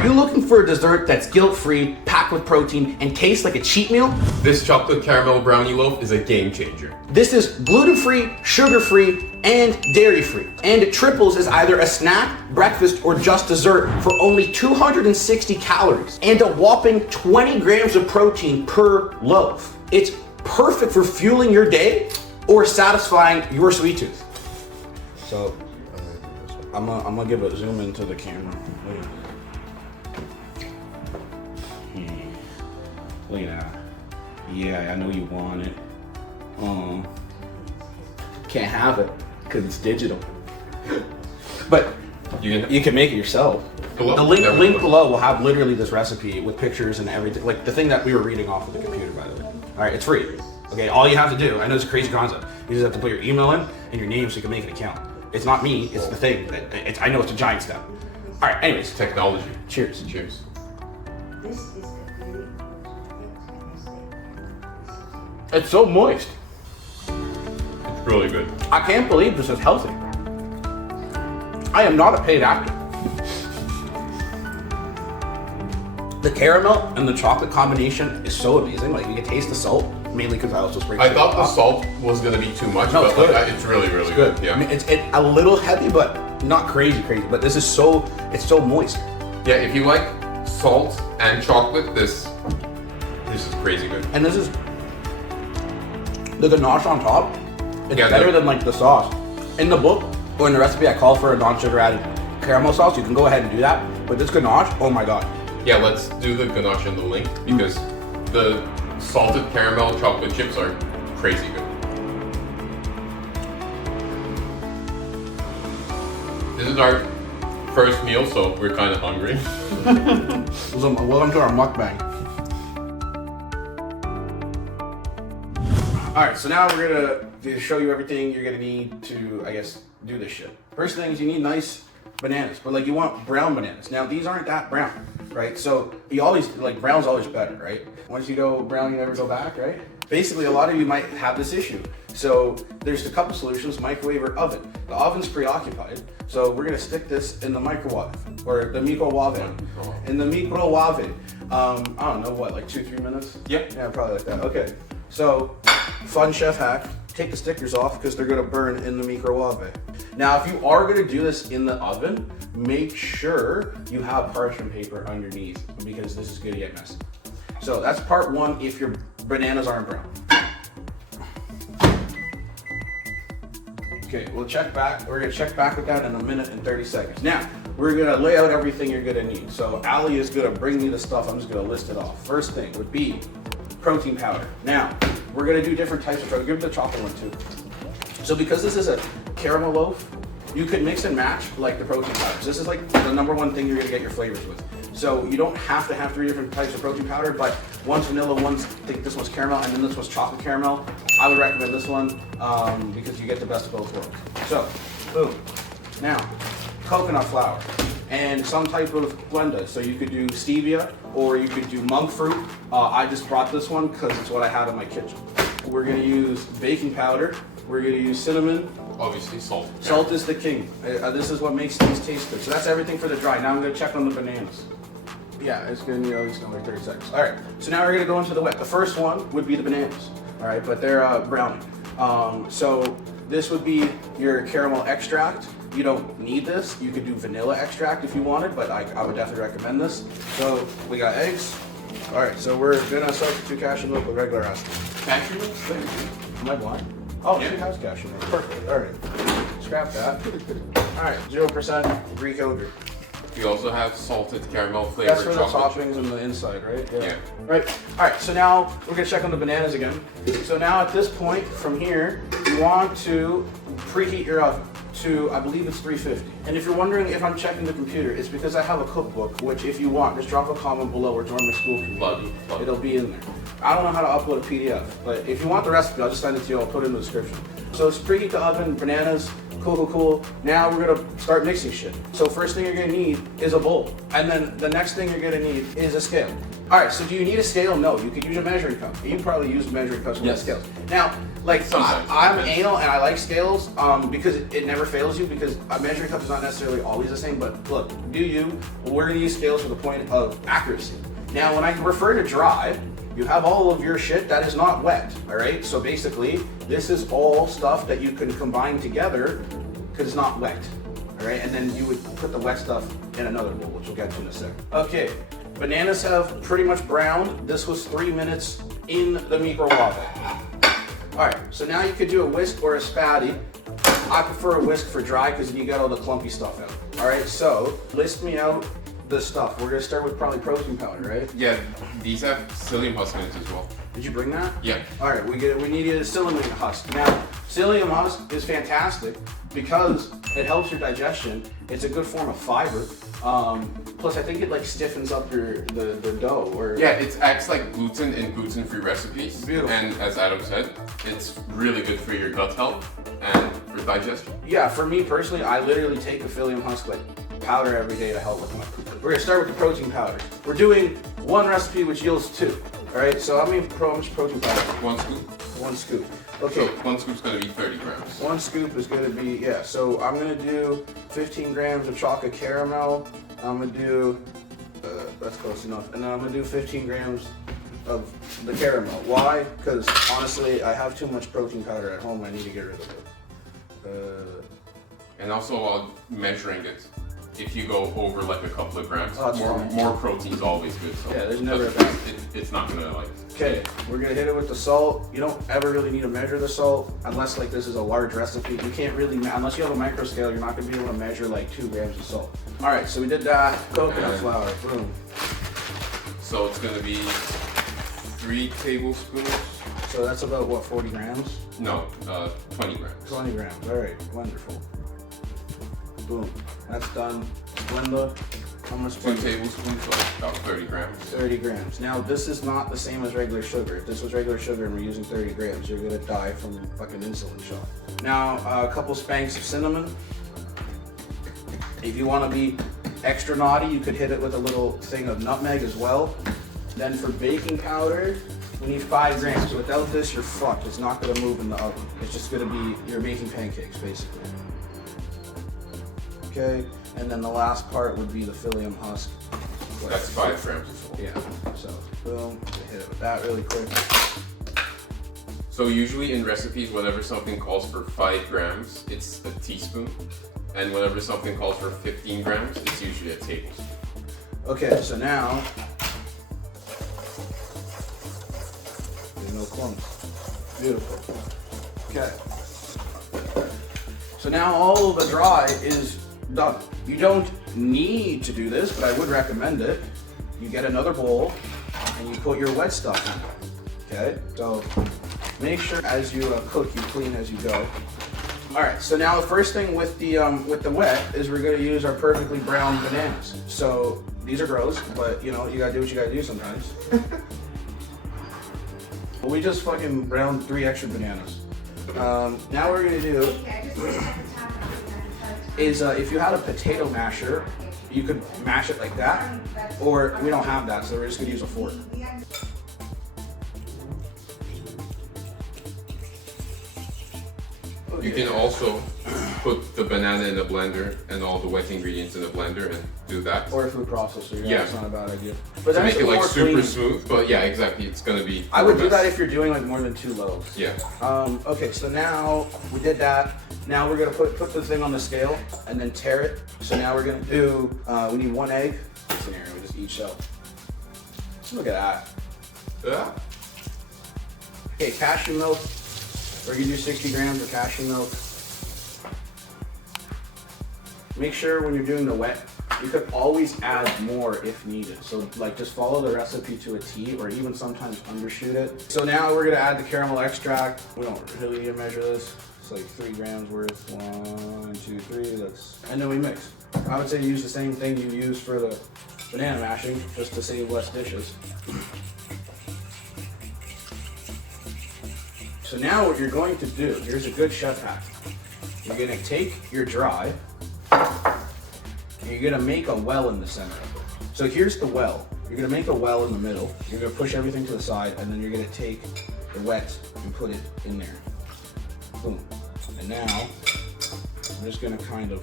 Are you looking for a dessert that's guilt-free, packed with protein, and tastes like a cheat meal? This chocolate caramel brownie loaf is a game changer. This is gluten-free, sugar-free, and dairy-free. And it triples as either a snack, breakfast, or just dessert for only 260 calories and a whopping 20 grams of protein per loaf. It's perfect for fueling your day or satisfying your sweet tooth. So, I'm gonna give a zoom into the camera. Look at that. Yeah, I know you want it. Can't have it because it's digital. But you can make it yourself. The link below will have literally this recipe with pictures and everything. Like the thing that we were reading off of the computer, by the way. All right, it's free. Okay, all you have to do, I know it's a crazy concept. You just have to put your email in and your name so you can make an account. It's not me, it's the thing. I know it's a giant step. All right, anyways. Technology. Cheers. Cheers. It's so moist. It's really good. I can't believe this is healthy. I am not a paid actor. The caramel and the chocolate combination is so amazing. Like you can taste the salt, mainly because I also sprinkled. I thought the salt was gonna be too much, no, but it's good. it's really, really good. Yeah. I mean, it's a little heavy, but not crazy. But this is it's so moist. Yeah, if you like salt and chocolate, this is crazy good. And this is the ganache on top. It's better than like the sauce. In the book or in the recipe, I call for a non-sugar added caramel sauce. You can go ahead and do that. But this ganache, oh my god. Yeah, let's do the ganache in the link because the salted caramel chocolate chips are crazy good. This is our first meal, so we're kind of hungry. Welcome to our mukbang. All right, so now we're gonna show you everything you're gonna need to, I guess, do this shit. First thing is you need nice bananas, but like you want brown bananas. Now these aren't that brown, right? So you always, like brown's always better, right? Once you go brown, you never go back, right? Basically, a lot of you might have this issue. So there's a couple solutions, microwave or oven. The oven's preoccupied, so we're gonna stick this in the microwave, or the microwave. In the microwave, I don't know, what, like 2-3 minutes? Yep. Yeah, probably like that, okay. So, fun chef hack, take the stickers off because they're gonna burn in the microwave. Now, if you are gonna do this in the oven, make sure you have parchment paper underneath because this is gonna get messy. So that's part one if your bananas aren't brown. Okay, we'll check back. We're gonna check back with that in 1 minute and 30 seconds. Now, we're gonna lay out everything you're gonna need. So Ali is gonna bring me the stuff. I'm just gonna list it off. First thing would be protein powder. Now, we're gonna do different types of protein. Give me the chocolate one too. So because this is a caramel loaf, you could mix and match like the protein powders. This is like the #1 thing you're gonna get your flavors with. So you don't have to have 3 different types of protein powder, but one's vanilla, I think this one's caramel, and then this one's chocolate caramel. I would recommend this one because you get the best of both worlds. So, boom. Now, coconut flour and some type of blender. So you could do stevia or you could do monk fruit. I just brought this one because it's what I had in my kitchen. We're gonna use baking powder. We're gonna use cinnamon. Obviously salt. Salt is the king. This is what makes things taste good. So that's everything for the dry. Now I'm gonna check on the bananas. Yeah, it's gonna need at least like 30 seconds. All right, so now we're gonna go into the wet. The first one would be the bananas, all right, but they're brownie. So this would be your caramel extract. You don't need this. You could do vanilla extract if you wanted, but I would definitely recommend this. So we got eggs. All right, so we're gonna substitute cashew milk with regular ice. Cashew milk? Am I blind? Oh, Yeah. she has cashew milk. Perfect. All right, scrap that. All right, 0% Greek yogurt. We also have salted caramel flavored That's for the chocolate. toppings and the inside, right? Yeah. Right. All right. So now we're gonna check on the bananas again. So now at this point, from here, you want to preheat your oven to, I believe it's 350. And if you're wondering if I'm checking the computer, it's because I have a cookbook, which if you want, just drop a comment below or join my school community. Love it. It'll be in there. I don't know how to upload a PDF, but if you want the recipe, I'll just send it to you. I'll put it in the description. So let's preheat the oven, bananas, Cool. Now we're gonna start mixing shit. So first thing you're gonna need is a bowl. And then the next thing you're gonna need is a scale. All right, so do you need a scale? No, you could use a measuring cup. You can probably use measuring cups with scales. Now, like I'm anal and I like scales because it never fails you because a measuring cup is not necessarily always the same, but look, do you, we're gonna use scales for the point of accuracy. Now, when I refer to dry, you have all of your shit that is not wet, all right? So basically, this is all stuff that you can combine together because it's not wet, all right? And then you would put the wet stuff in another bowl, which we'll get to in a second. Okay, bananas have pretty much browned. This was 3 minutes in the microwave. All right, so now you could do a whisk or a spatty. I prefer a whisk for dry because you got all the clumpy stuff out. All right, so list me out the stuff. We're gonna start with probably protein powder, right? Yeah, these have psyllium husk in it as well. Did you bring that? Yeah. All right, we need a psyllium husk. Now, psyllium husk is fantastic because it helps your digestion. It's a good form of fiber. Plus, I think it like stiffens up the dough. Or yeah, it acts like gluten in gluten-free recipes. Beautiful. And as Adam said, it's really good for your gut health and for digestion. Yeah, for me personally, I literally take a psyllium husk like powder every day to help with my poop. We're gonna start with the protein powder. We're doing one recipe which yields 2. All right, so how much protein powder? 1 scoop. 1 scoop. Okay. So 1 scoop's gonna be 30 grams. 1 scoop is gonna be, yeah, so I'm gonna do 15 grams of chocolate caramel. I'm gonna do, that's close enough. And then I'm gonna do 15 grams of the caramel. Why? Because honestly, I have too much protein powder at home. I need to get rid of it. And also while measuring it, if you go over like a couple of grams, Oh, more protein's always good. So yeah, there's never a bad. It's not gonna like. Okay, we're gonna hit it with the salt. You don't ever really need to measure the salt unless like this is a large recipe. You can't really, unless you have a micro scale, you're not gonna be able to measure like 2 grams of salt. All right, so we did that. Coconut flour, boom. So it's gonna be 3 tablespoons. So that's about what, 40 grams? No, 20 grams. 20 grams, all right, wonderful. Boom, that's done. Blend how much? 2 tablespoons, so about 30 grams. 30 grams. Now, this is not the same as regular sugar. If this was regular sugar and we're using 30 grams, you're gonna die from fucking insulin shot. Now, a couple spanks of cinnamon. If you wanna be extra naughty, you could hit it with a little thing of nutmeg as well. Then for baking powder, we need 5 grams. Without this, you're fucked. It's not gonna move in the oven. It's just gonna be, you're making pancakes, basically. Okay, and then the last part would be the psyllium husk. That's 5 grams as well. Yeah, so boom, hit it with that really quick. So usually in recipes, whenever something calls for 5 grams, it's a teaspoon. And whenever something calls for 15 grams, it's usually a tablespoon. Okay, so now, there's no clumps. Beautiful. Okay. So now all of the dry is done. You don't need to do this, but I would recommend it. You get another bowl and you put your wet stuff in. Okay, so make sure as you cook, you clean as you go. All right, so now the first thing with the wet is we're gonna use our perfectly browned bananas. So these are gross, but you know, you gotta do what you gotta do sometimes. We just fucking browned 3 extra bananas. Now what we're gonna do is if you had a potato masher, you could mash it like that, or we don't have that, so we're just gonna use a fork. You can also put the banana in a blender and all the wet ingredients in a blender and do that. Or a food processor, yeah, that's not a bad idea. But to make it like super smooth, but yeah, exactly, it's gonna be. I would do that if you're doing like more than 2 loaves. Yeah. Okay, so now we did that. Now we're gonna put the thing on the scale and then tear it. So now we're gonna do, we need 1 egg. It's in here, we just each shell. Look at that. Yeah. Okay, cashew milk. We're gonna do 60 grams of cashew milk. Make sure when you're doing the wet, you could always add more if needed. So like just follow the recipe to a T or even sometimes undershoot it. So now we're gonna add the caramel extract. We don't really need to measure this. It's like 3 grams worth. 1, 2, 3, and then we mix. I would say use the same thing you use for the banana mashing, just to save less dishes. So now what you're going to do, here's a good chef hack. you're gonna take your dry, and you're gonna make a well in the center of it. So here's the well. You're gonna make a well in the middle. You're gonna push everything to the side, and then you're gonna take the wet and put it in there. Boom. And now, I'm just gonna kind of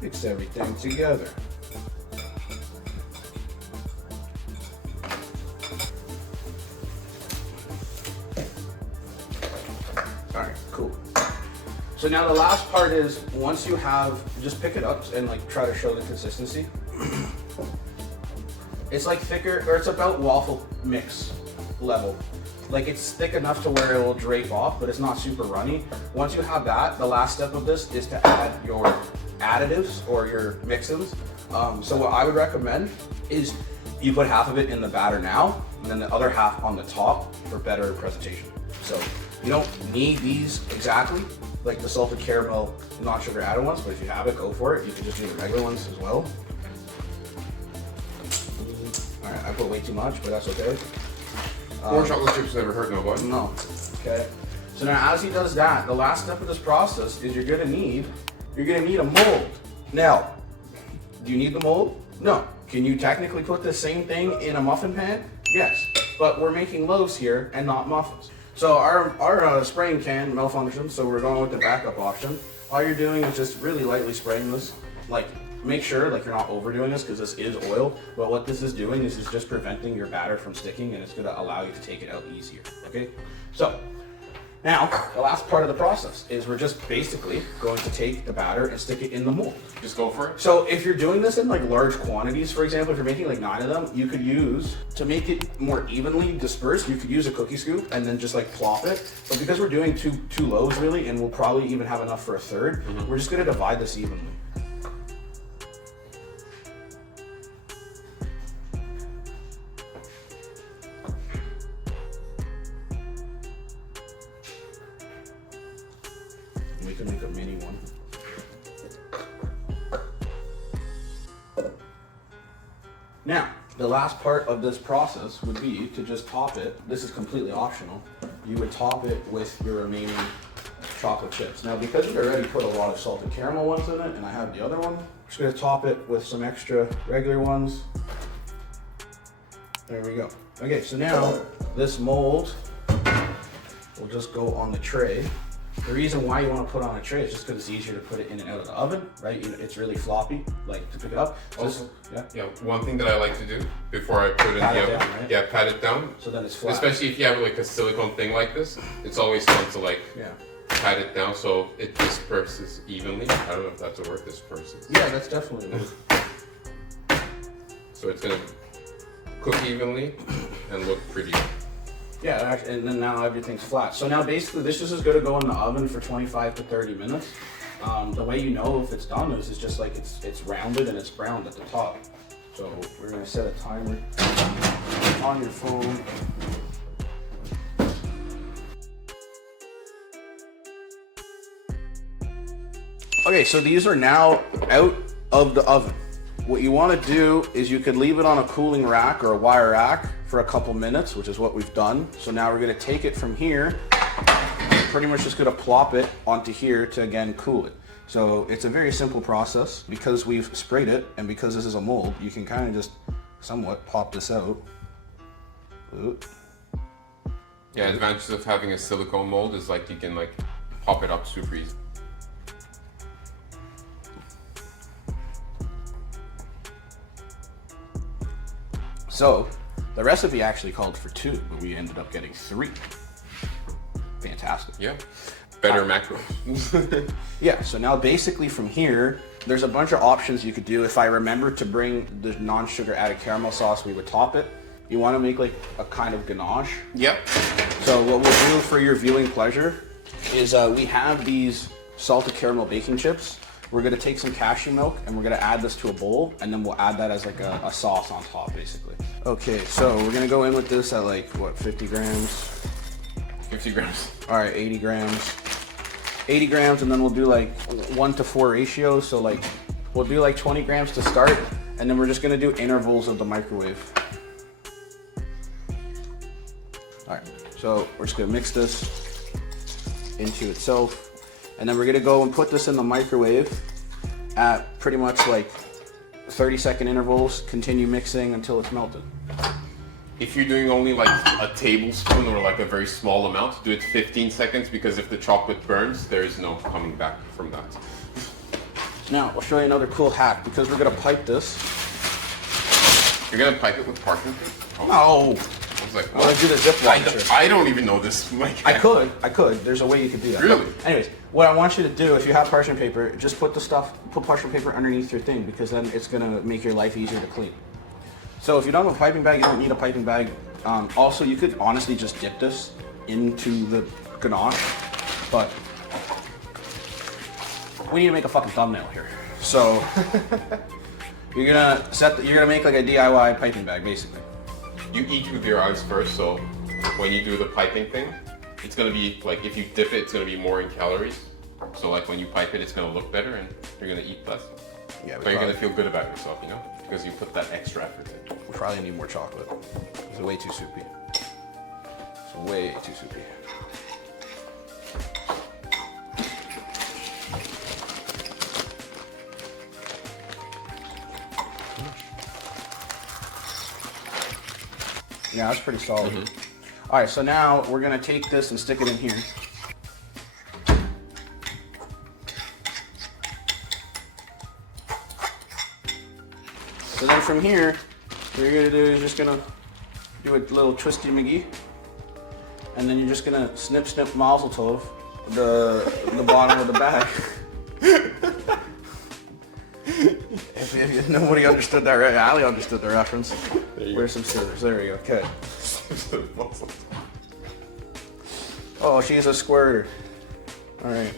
mix everything together. All right, cool. So now the last part is, once you have, just pick it up and like try to show the consistency. It's like thicker, or it's about waffle mix level. Like it's thick enough to where it will drape off, but it's not super runny. Once you have that, the last step of this is to add your additives or your mix-ins. So what I would recommend is you put half of it in the batter now, and then the other half on the top for better presentation. So you don't need these exactly, like the salted caramel, not sugar added ones, but if you have it, go for it. You can just do the regular ones as well. All right, I put way too much, but that's okay. More chocolate chips never hurt nobody. No. Okay. So now as he does that, the last step of this process is you're gonna need a mold. Now, do you need the mold? No. Can you technically put the same thing in a muffin pan? Yes. But we're making loaves here and not muffins. So our spraying can malfunctioned, so we're going with the backup option. All you're doing is just really lightly spraying this. Like, make sure like you're not overdoing this because this is oil, but what this is doing is it's just preventing your batter from sticking, and it's gonna allow you to take it out easier, okay? So, now, the last part of the process is we're just basically going to take the batter and stick it in the mold. Just go for it. So if you're doing this in like large quantities, for example, if you're making like 9 of them, you could use, to make it more evenly dispersed, you could use a cookie scoop and then just like plop it. But because we're doing two loaves really, and we'll probably even have enough for a third, we're just gonna divide this evenly. We can make a mini one. Now, the last part of this process would be to just top it. This is completely optional. You would top it with your remaining chocolate chips. Now, because we already put a lot of salted caramel ones in it, and I have the other one, I'm just gonna top it with some extra regular ones. There we go. Okay, so now this mold will just go on the tray. The reason why you want to put on a tray is just because it's easier to put it in and out of the oven, right? It's really floppy, like to pick it up. Also, one thing that I like to do before I put it in the oven, right? pat it down. So then it's flat. Especially if you have like a silicone thing like this, it's always fun to like pat it down so it disperses evenly. I don't know if that's a word, disperses. Yeah, that's definitely a word. So it's gonna cook evenly and look pretty. Yeah, and then now everything's flat. So now basically this just is going to go in the oven for 25 to 30 minutes. The way you know if it's done is it's just like it's rounded and it's browned at the top. So we're going to set a timer on your phone. Okay, so these are now out of the oven. What you want to do is you could leave it on a cooling rack or a wire rack for a couple minutes, which is what we've done. So now we're going to take it from here, pretty much just going to plop it onto here to again cool it. So it's a very simple process. Because we've sprayed it and because this is a mold, you can kind of just somewhat pop this out. Ooh. Yeah, advantage of having a silicone mold is like you can like pop it up super easy. So the recipe actually called for 2, but we ended up getting 3. Fantastic. Yeah, better macros. Yeah, so now basically from here, there's a bunch of options you could do. If I remember to bring the non-sugar added caramel sauce, we would top it. You want to make like a kind of ganache. Yep. So what we'll do for your viewing pleasure is we have these salted caramel baking chips. We're gonna take some cashew milk and we're gonna add this to a bowl, and then we'll add that as like a sauce on top, basically. Okay, so we're gonna go in with this at like, what, 50 grams? 50 grams. All right, 80 grams. 80 grams, and then we'll do like 1-to-4 ratio. So like, we'll do like 20 grams to start, and then we're just gonna do intervals of the microwave. All right, so we're just gonna mix this into itself. And then we're gonna go and put this in the microwave at pretty much like 30-second intervals. Continue mixing until it's melted. If you're doing only like a tablespoon or like a very small amount, do it 15 seconds because if the chocolate burns, there is no coming back from that. Now, I'll show you another cool hack because we're gonna pipe this. You're gonna pipe it with parchment paper? No! I was like, I'm gonna do the Ziploc trick. I don't even know this. Like, I could. There's a way you could do that. Really? But anyways, what I want you to do, if you have parchment paper, just put parchment paper underneath your thing because then it's gonna make your life easier to clean. So if you don't have a piping bag, you don't need a piping bag. Also, you could honestly just dip this into the ganache, but we need to make a fucking thumbnail here. So you're gonna make like a DIY piping bag, basically. you eat with your eyes first, so when you do the piping thing, it's gonna be like, if you dip it, it's gonna be more in calories. So like when you pipe it, it's gonna look better and you're gonna eat less. Yeah, but you're gonna feel good about yourself, you know? Because you put that extra effort in. We probably need more chocolate. It's way too soupy. It's way too soupy. Yeah, that's pretty solid. Mm-hmm. All right, so now we're gonna take this and stick it in here. So then from here, what you're gonna do is just gonna do a little twisty McGee, and then you're just gonna snip mazel tov the bottom of the bag. if nobody understood that, right? Ali understood the reference. Where's some scissors? There we go. Okay. Oh, she's a squirter. All right.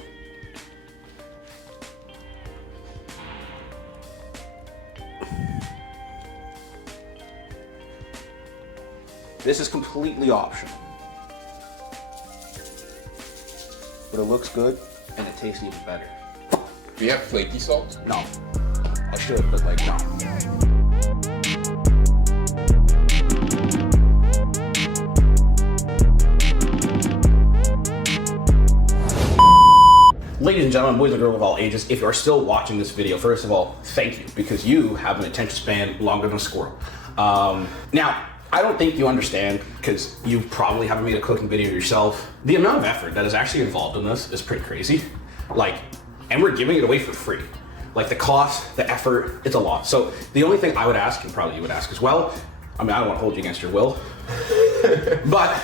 This is completely optional, but it looks good and it tastes even better. Do you have flaky salt? No, I should, but like no. Ladies and gentlemen, boys and girls of all ages, if you are still watching this video, first of all, thank you, because you have an attention span longer than a squirrel. Now, I don't think you understand, because you probably haven't made a cooking video yourself. The amount of effort that is actually involved in this is pretty crazy. Like, and we're giving it away for free. Like the cost, the effort, it's a lot. So the only thing I would ask, and probably you would ask as well, I mean, I don't want to hold you against your will, but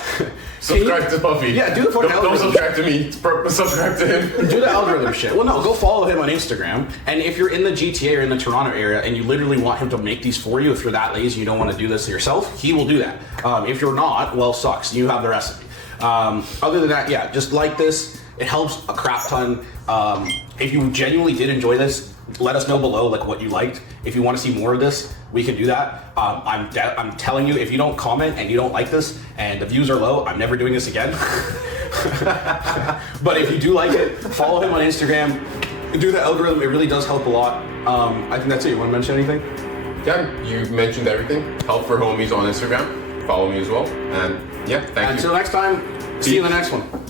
subscribe to Puffy. Yeah, do the fucking Don't subscribe to me. Subscribe to him. Do the algorithm shit. Well, no, go follow him on Instagram. And if you're in the GTA or in the Toronto area and you literally want him to make these for you, if you're that lazy, you don't want to do this yourself, he will do that. If you're not, well, sucks. You have the recipe. Other than that, yeah, just like this. It helps a crap ton. If you genuinely did enjoy this, let us know below like what you liked. If you want to see more of this, we can do that. I'm telling you, if you don't comment and you don't like this and the views are low, I'm never doing this again. But if you do like it, follow him on Instagram. Do the algorithm. It really does help a lot. I think that's it. You want to mention anything? Yeah, you mentioned everything. Help for Homies on Instagram. Follow me as well. And yeah, thank you. Until next time, see you in the next one.